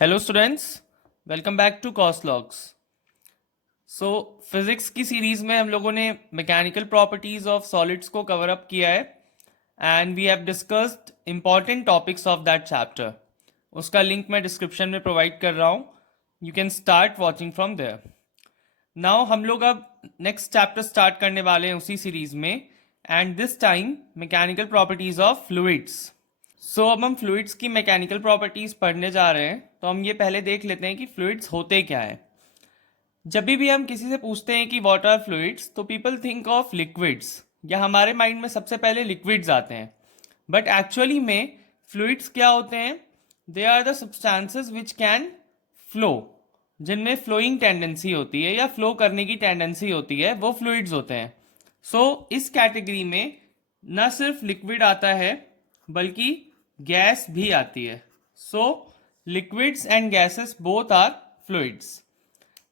Hello students, welcome back to Coslogs. So physics की series में हम लोगों ने मैकेनिकल प्रॉपर्टीज ऑफ सॉलिड्स को कवर अप किया है and we have discussed important topics of that chapter. उसका लिंक मैं डिस्क्रिप्शन में प्रोवाइड कर रहा हूँ, you can start watching from there. Now हम लोग अब नेक्स्ट चैप्टर स्टार्ट करने वाले हैं उसी सीरीज में, and this time mechanical properties of fluids. So अब हम फ्लूइड्स की मैकेनिकल प्रॉपर्टीज पढ़ने जा रहे हैं, तो हम ये पहले देख लेते हैं कि फ्लूइड्स होते क्या है। जब भी हम किसी से पूछते हैं कि व्हाट आर फ्लूइड्स, तो पीपल थिंक ऑफ लिक्विड्स, या हमारे माइंड में सबसे पहले लिक्विड्स आते हैं। बट एक्चुअली में फ्लूइड्स क्या होते हैं? They are the substances which can flow, जिनमें फ्लोइंग टेंडेंसी होती है या फ्लो करने की टेंडेंसी होती है, वो फ्लूइड्स होते हैं। सो इस कैटेगरी में न सिर्फ लिक्विड आता है बल्कि गैस भी आती है। So liquids and gases both are fluids.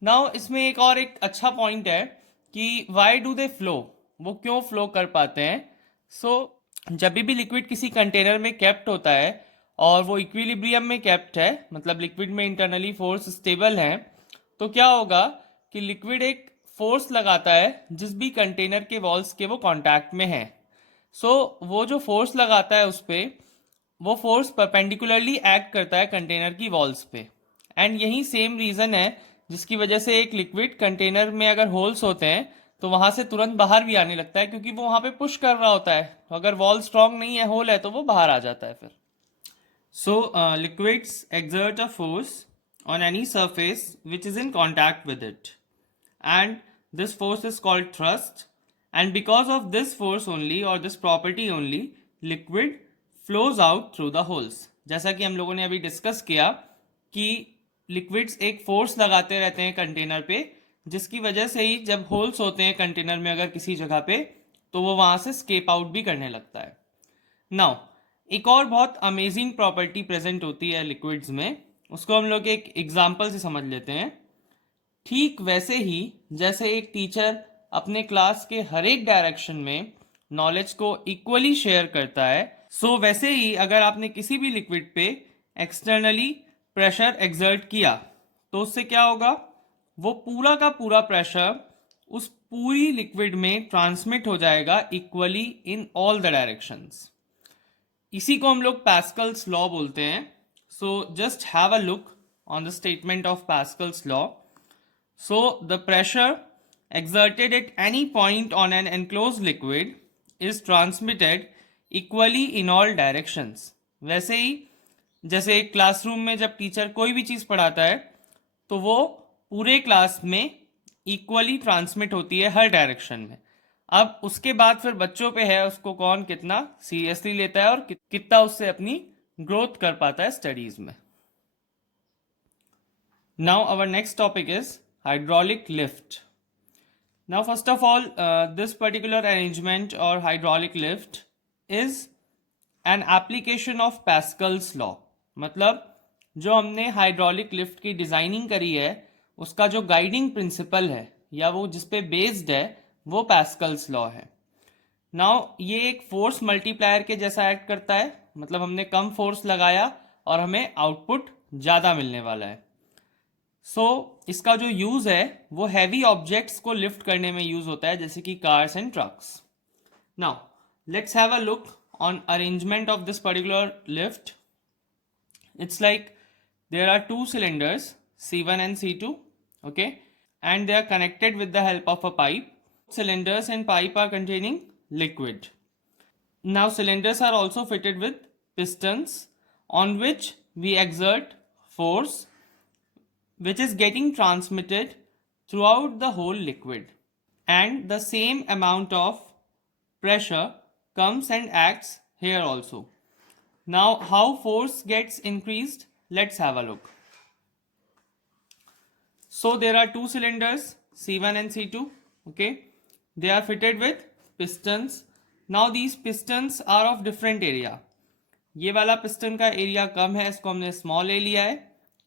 Now इसमें एक अच्छा पॉइंट है कि वाई डू दे फ्लो, वो क्यों फ्लो कर पाते हैं। सो जब भी लिक्विड किसी कंटेनर में केप्ट होता है और वो इक्विलिब्रियम में केप्ट है, मतलब लिक्विड में इंटरनली फोर्स स्टेबल है, तो क्या होगा कि लिक्विड एक फोर्स लगाता है जिस भी कंटेनर के वॉल्स के वो कांटेक्ट में है। सो वो जो फोर्स लगाता है उस पर, वो फोर्स परपेंडिकुलरली एक्ट करता है कंटेनर की वॉल्स पे। एंड यही सेम रीज़न है जिसकी वजह से एक लिक्विड कंटेनर में अगर होल्स होते हैं तो वहां से तुरंत बाहर भी आने लगता है, क्योंकि वो वहां पे पुश कर रहा होता है। अगर वॉल स्ट्रांग नहीं है, होल है, तो वो बाहर आ जाता है फिर। सो liquids exert a force on any surface which is in contact with it, and this force is called thrust, and because of this force only or this property only, liquid flows out through the holes। जैसा कि हम लोगों ने अभी discuss किया कि liquids एक force लगाते रहते हैं कंटेनर पे, जिसकी वजह से ही जब होल्स होते हैं कंटेनर में अगर किसी जगह पे, तो वो वहां से स्केप आउट भी करने लगता है। नाउ एक और बहुत अमेजिंग प्रॉपर्टी प्रेजेंट होती है लिक्विड्स में, उसको हम लोग एक एग्जाम्पल से समझ लेते हैं। ठीक वैसे ही जैसे एक टीचर अपने क्लास के हर एक डायरेक्शन में नॉलेज को इक्वली शेयर करता है, सो वैसे ही अगर आपने किसी भी लिक्विड पे एक्सटर्नली प्रेशर एक्सर्ट किया, तो उससे क्या होगा, वो पूरा का पूरा प्रेशर उस पूरी लिक्विड में ट्रांसमिट हो जाएगा equally in all the directions. इसी को हम लोग पैस्कल्स लॉ बोलते हैं। So just have a look on the statement of pascals law. So the pressure exerted at any point on an enclosed liquid is transmitted equally in all directions। वैसे ही जैसे एक classroom में जब teacher कोई भी चीज़ पढ़ाता है तो वो पूरे क्लास में इक्वली ट्रांसमिट होती है हर डायरेक्शन में। अब उसके बाद फिर बच्चों पे है उसको कौन कितना सीरियसली लेता है और कितना उससे अपनी ग्रोथ कर पाता है स्टडीज में। Now our next topic is hydraulic lift. Now first of all, this particular arrangement or hydraulic lift is an application of Pascal's law। मतलब जो हमने हाइड्रोलिक लिफ्ट की डिजाइनिंग करी है, उसका जो गाइडिंग प्रिंसिपल है या वो जिस पे बेस्ड है, वो पैस्कल्स लॉ है। नाउ ये एक फोर्स मल्टीप्लायर के जैसा एक्ट करता है, मतलब हमने कम फोर्स लगाया और हमें आउटपुट ज़्यादा मिलने वाला है। सो इसका जो यूज़ है वो हैवी ऑब्जेक्ट्स को लिफ्ट करने में यूज़ होता है, जैसे कि cars and trucks. Now let's have a look on arrangement of this particular lift. It's like there are two cylinders C1 and C2, okay, and they are connected with the help of a pipe. Cylinders and pipe are containing liquid. Now cylinders are also fitted with pistons on which we exert force, which is getting transmitted throughout the whole liquid, and the same amount of pressure comes and acts here also. Now how force gets increased, let's have a look. So there are two cylinders C1 and C2, okay, they are fitted with pistons. Now these pistons are of different area. ये वाला piston का area कम है, इसको हमने small ए लिया है,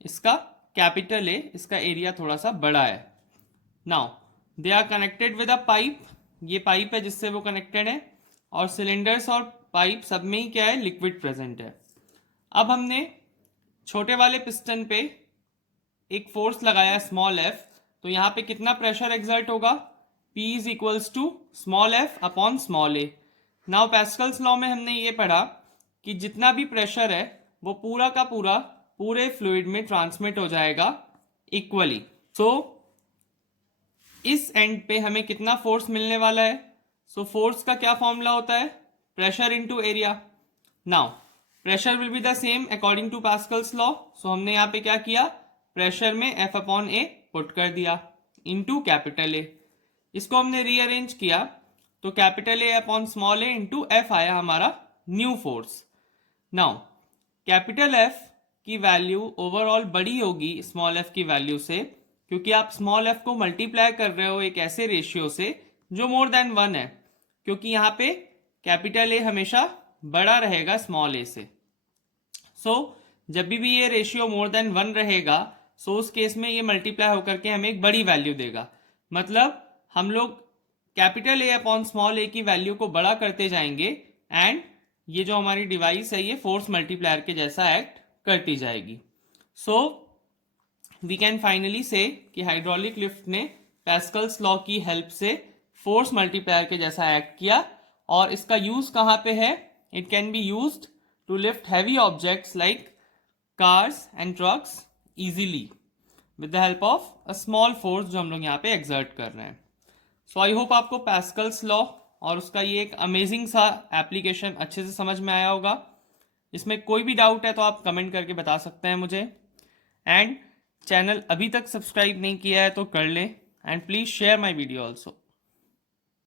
इसका capital A, इसका एरिया थोड़ा सा बड़ा है। Now they are connected with a pipe, ये पाइप है जिससे वो कनेक्टेड है, और सिलेंडर्स और पाइप सब में ही क्या है, लिक्विड प्रेजेंट है। अब हमने छोटे वाले पिस्टन पे एक फोर्स लगाया स्मॉल एफ, तो यहाँ पे कितना प्रेशर एक्सर्ट होगा, P is equals to small F upon small A. Now Pascal's law में हमने ये पढ़ा कि जितना भी प्रेशर है वो पूरा का पूरा पूरे फ्लूइड में ट्रांसमिट हो जाएगा इक्वली। सो इस एंड पे हमें कितना फोर्स मिलने वाला है, सो फोर्स का क्या फॉर्मूला होता है, pressure into area. Now pressure will be the same according to Pascal's law, so हमने यहाँ पे क्या किया, प्रेशर में F अपॉन ए पुट कर दिया इनटू कैपिटल ए। इसको हमने रीअरेंज किया तो capital A upon small A into F आया हमारा new force. Now capital F की वैल्यू ओवरऑल बड़ी होगी स्मॉल एफ की वैल्यू से, क्योंकि आप स्मॉल एफ को मल्टीप्लाई कर रहे हो एक ऐसे रेशियो से जो मोर देन 1 है, क्योंकि यहाँ पे कैपिटल ए हमेशा बड़ा रहेगा स्मॉल ए से। सो जब भी ये रेशियो मोर देन 1 रहेगा, सो उस केस में ये मल्टीप्लाई होकर के हमें एक बड़ी वैल्यू देगा। मतलब हम लोग कैपिटल ए अपॉन स्मॉल ए की वैल्यू को बड़ा करते जाएंगे एंड ये जो हमारी डिवाइस है ये फोर्स मल्टीप्लायर के जैसा एक्ट करती जाएगी। सो वी कैन फाइनली से कि हाइड्रोलिक लिफ्ट ने पैस्कल्स लॉ की हेल्प से फोर्स मल्टीप्लायर के जैसा एक्ट किया, और इसका यूज कहाँ पे है, it can be used to lift heavy objects like cars and trucks easily with the help of a small force जो हम लोग यहाँ पे एक्सर्ट कर रहे हैं। सो आई होप आपको पैस्कल्स लॉ और उसका ये एक अमेजिंग सा एप्लीकेशन अच्छे से समझ में आया होगा। इसमें कोई भी डाउट है तो आप कमेंट करके बता सकते हैं मुझे। एंड चैनल अभी तक सब्सक्राइब नहीं किया है तो कर लें, and please share my video also.